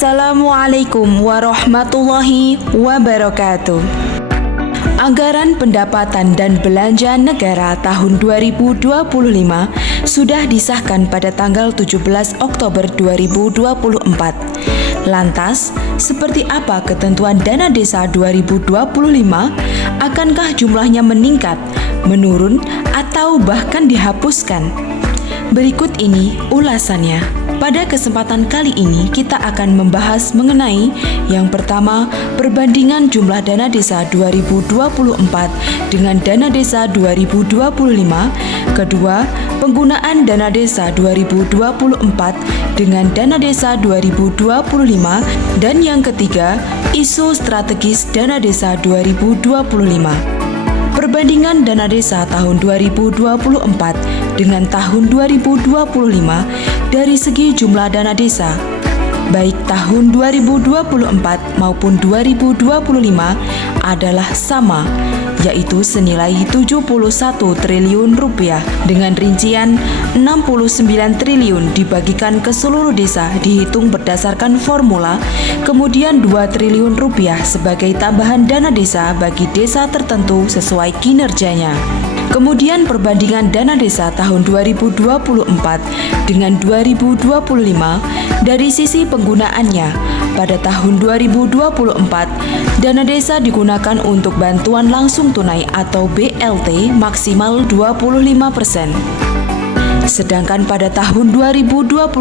Assalamualaikum warahmatullahi wabarakatuh. Anggaran pendapatan dan belanja negara tahun 2025 sudah disahkan pada tanggal 17 Oktober 2024. Lantas, seperti apa ketentuan dana desa 2025? Akankah jumlahnya meningkat, menurun, atau bahkan dihapuskan? Berikut ini ulasannya. Pada kesempatan kali ini kita akan membahas mengenai yang pertama, perbandingan jumlah dana desa 2024 dengan dana desa 2025, kedua, penggunaan dana desa 2024 dengan dana desa 2025, dan yang ketiga, isu strategis dana desa 2025. Perbandingan dana desa tahun 2024 dengan tahun 2025 dari segi jumlah dana desa, baik tahun 2024 maupun 2025 adalah sama, yaitu senilai 71 triliun rupiah dengan rincian 69 triliun dibagikan ke seluruh desa dihitung berdasarkan formula, kemudian 2 triliun rupiah sebagai tambahan dana desa bagi desa tertentu sesuai kinerjanya. Kemudian perbandingan dana desa tahun 2024 dengan 2025 dari sisi penggunaannya. Pada tahun 2024, dana desa digunakan untuk bantuan langsung tunai atau BLT maksimal 25%. Sedangkan pada tahun 2025,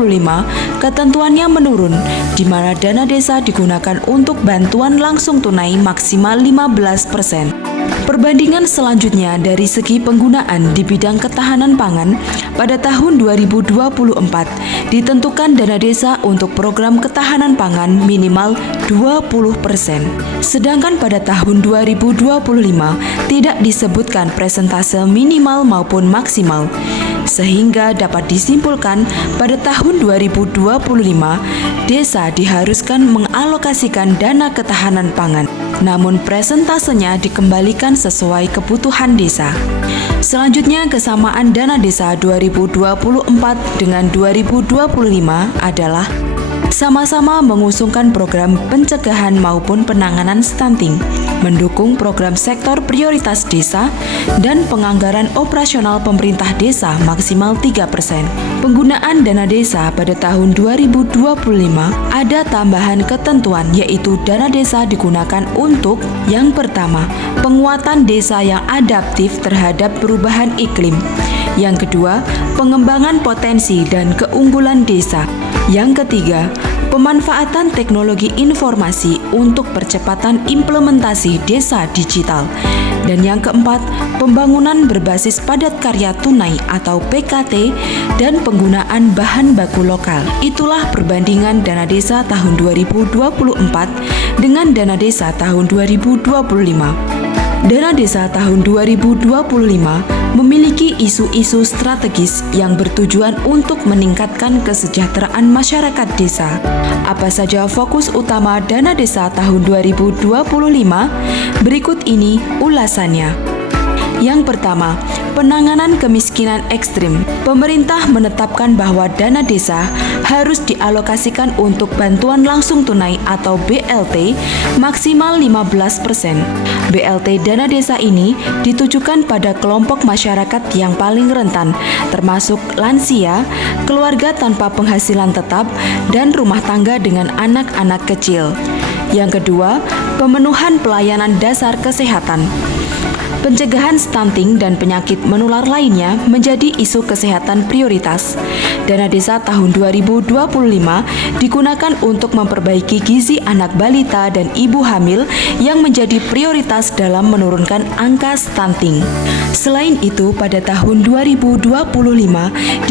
ketentuannya menurun, di mana dana desa digunakan untuk bantuan langsung tunai maksimal 15%. Perbandingan selanjutnya dari segi penggunaan di bidang ketahanan pangan, pada tahun 2024 ditentukan dana desa untuk program ketahanan pangan minimal 20%. Sedangkan pada tahun 2025 tidak disebutkan presentase minimal maupun maksimal. Sehingga dapat disimpulkan pada tahun 2025 desa diharuskan mengalokasikan dana ketahanan pangan, namun presentasenya dikembalikan sesuai kebutuhan desa. Selanjutnya, kesamaan dana desa 2024 dengan 2025 adalah sama-sama mengusungkan program pencegahan maupun penanganan stunting, mendukung program sektor prioritas desa, dan penganggaran operasional pemerintah desa maksimal 3%. Penggunaan dana desa pada tahun 2025 ada tambahan ketentuan, yaitu dana desa digunakan untuk yang pertama, penguatan desa yang adaptif terhadap perubahan iklim. Yang kedua, pengembangan potensi dan keunggulan desa. Yang ketiga, pemanfaatan teknologi informasi untuk percepatan implementasi desa digital. Dan yang keempat, pembangunan berbasis padat karya tunai atau PKT dan penggunaan bahan baku lokal. Itulah perbandingan dana desa tahun 2024 dengan dana desa tahun 2025. Dana desa tahun 2025 memiliki isu-isu strategis yang bertujuan untuk meningkatkan kesejahteraan masyarakat desa. Apa saja fokus utama dana desa tahun 2025? Berikut ini ulasannya. Yang pertama, penanganan kemiskinan ekstrim. Pemerintah menetapkan bahwa dana desa harus dialokasikan untuk bantuan langsung tunai atau BLT maksimal 15%. BLT dana desa ini ditujukan pada kelompok masyarakat yang paling rentan, termasuk lansia, keluarga tanpa penghasilan tetap, dan rumah tangga dengan anak-anak kecil. Yang kedua, pemenuhan pelayanan dasar kesehatan. Pencegahan stunting dan penyakit menular lainnya menjadi isu kesehatan prioritas. Dana desa tahun 2025 digunakan untuk memperbaiki gizi anak balita dan ibu hamil yang menjadi prioritas dalam menurunkan angka stunting. Selain itu, pada tahun 2025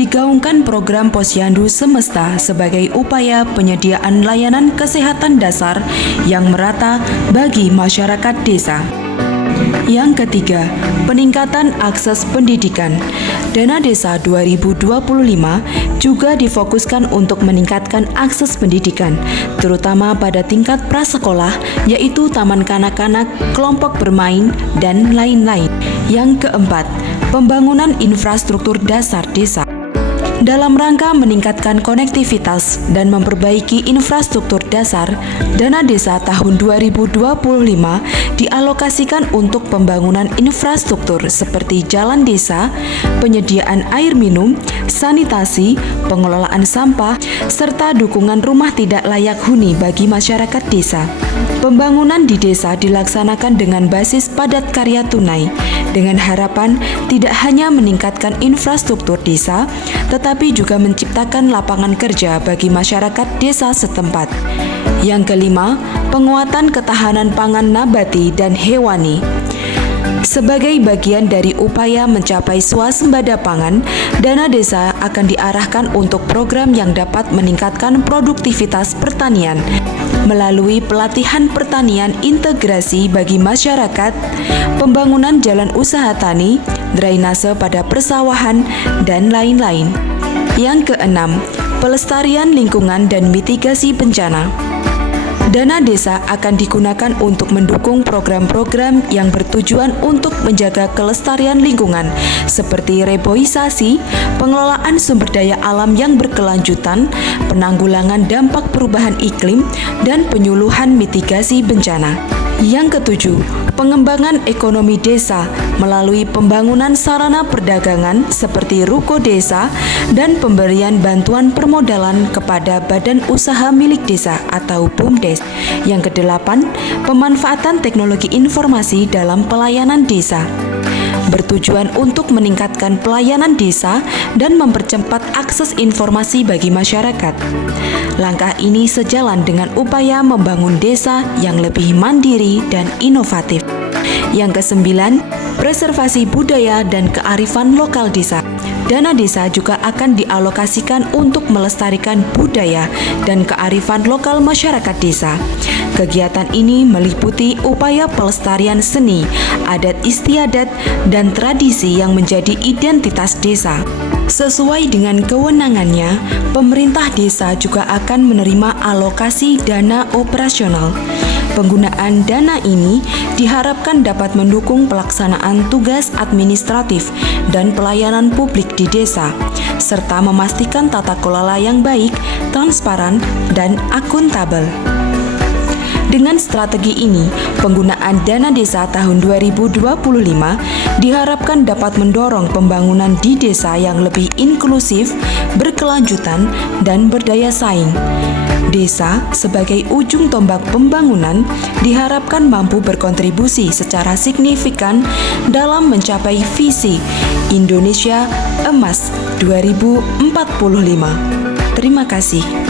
digaungkan program Posyandu Semesta sebagai upaya penyediaan layanan kesehatan dasar yang merata bagi masyarakat desa. Yang ketiga, peningkatan akses pendidikan. Dana desa 2025 juga difokuskan untuk meningkatkan akses pendidikan, terutama pada tingkat prasekolah, yaitu taman kanak-kanak, kelompok bermain, dan lain-lain. Yang keempat, pembangunan infrastruktur dasar desa. Dalam rangka meningkatkan konektivitas dan memperbaiki infrastruktur dasar, dana desa tahun 2025 dialokasikan untuk pembangunan infrastruktur seperti jalan desa, penyediaan air minum, sanitasi, pengelolaan sampah, serta dukungan rumah tidak layak huni bagi masyarakat desa. Pembangunan di desa dilaksanakan dengan basis padat karya tunai, dengan harapan tidak hanya meningkatkan infrastruktur desa, tetapi juga menciptakan lapangan kerja bagi masyarakat desa setempat. Yang kelima, penguatan ketahanan pangan nabati dan hewani. Sebagai bagian dari upaya mencapai swasembada pangan, dana desa akan diarahkan untuk program yang dapat meningkatkan produktivitas pertanian melalui pelatihan pertanian integrasi bagi masyarakat, pembangunan jalan usaha tani, drainase pada persawahan, dan lain-lain. Yang keenam, pelestarian lingkungan dan mitigasi bencana. Dana desa akan digunakan untuk mendukung program-program yang bertujuan untuk menjaga kelestarian lingkungan seperti reboisasi, pengelolaan sumber daya alam yang berkelanjutan, penanggulangan dampak perubahan iklim, dan penyuluhan mitigasi bencana. Yang ketujuh, pengembangan ekonomi desa melalui pembangunan sarana perdagangan seperti ruko desa dan pemberian bantuan permodalan kepada badan usaha milik desa atau BUMDes. Yang kedelapan, pemanfaatan teknologi informasi dalam pelayanan desa bertujuan untuk meningkatkan pelayanan desa dan mempercepat akses informasi bagi masyarakat. Langkah ini sejalan dengan upaya membangun desa yang lebih mandiri dan inovatif. Yang kesembilan, preservasi budaya dan kearifan lokal desa. Dana desa juga akan dialokasikan untuk melestarikan budaya dan kearifan lokal masyarakat desa. Kegiatan ini meliputi upaya pelestarian seni, adat istiadat, dan tradisi yang menjadi identitas desa. Sesuai dengan kewenangannya, pemerintah desa juga akan menerima alokasi dana operasional. Penggunaan dana ini diharapkan dapat mendukung pelaksanaan tugas administratif dan pelayanan publik di desa, serta memastikan tata kelola yang baik, transparan, dan akuntabel. Dengan strategi ini, penggunaan dana desa tahun 2025 diharapkan dapat mendorong pembangunan di desa yang lebih inklusif, berkelanjutan, dan berdaya saing. Desa sebagai ujung tombak pembangunan diharapkan mampu berkontribusi secara signifikan dalam mencapai visi Indonesia Emas 2045. Terima kasih.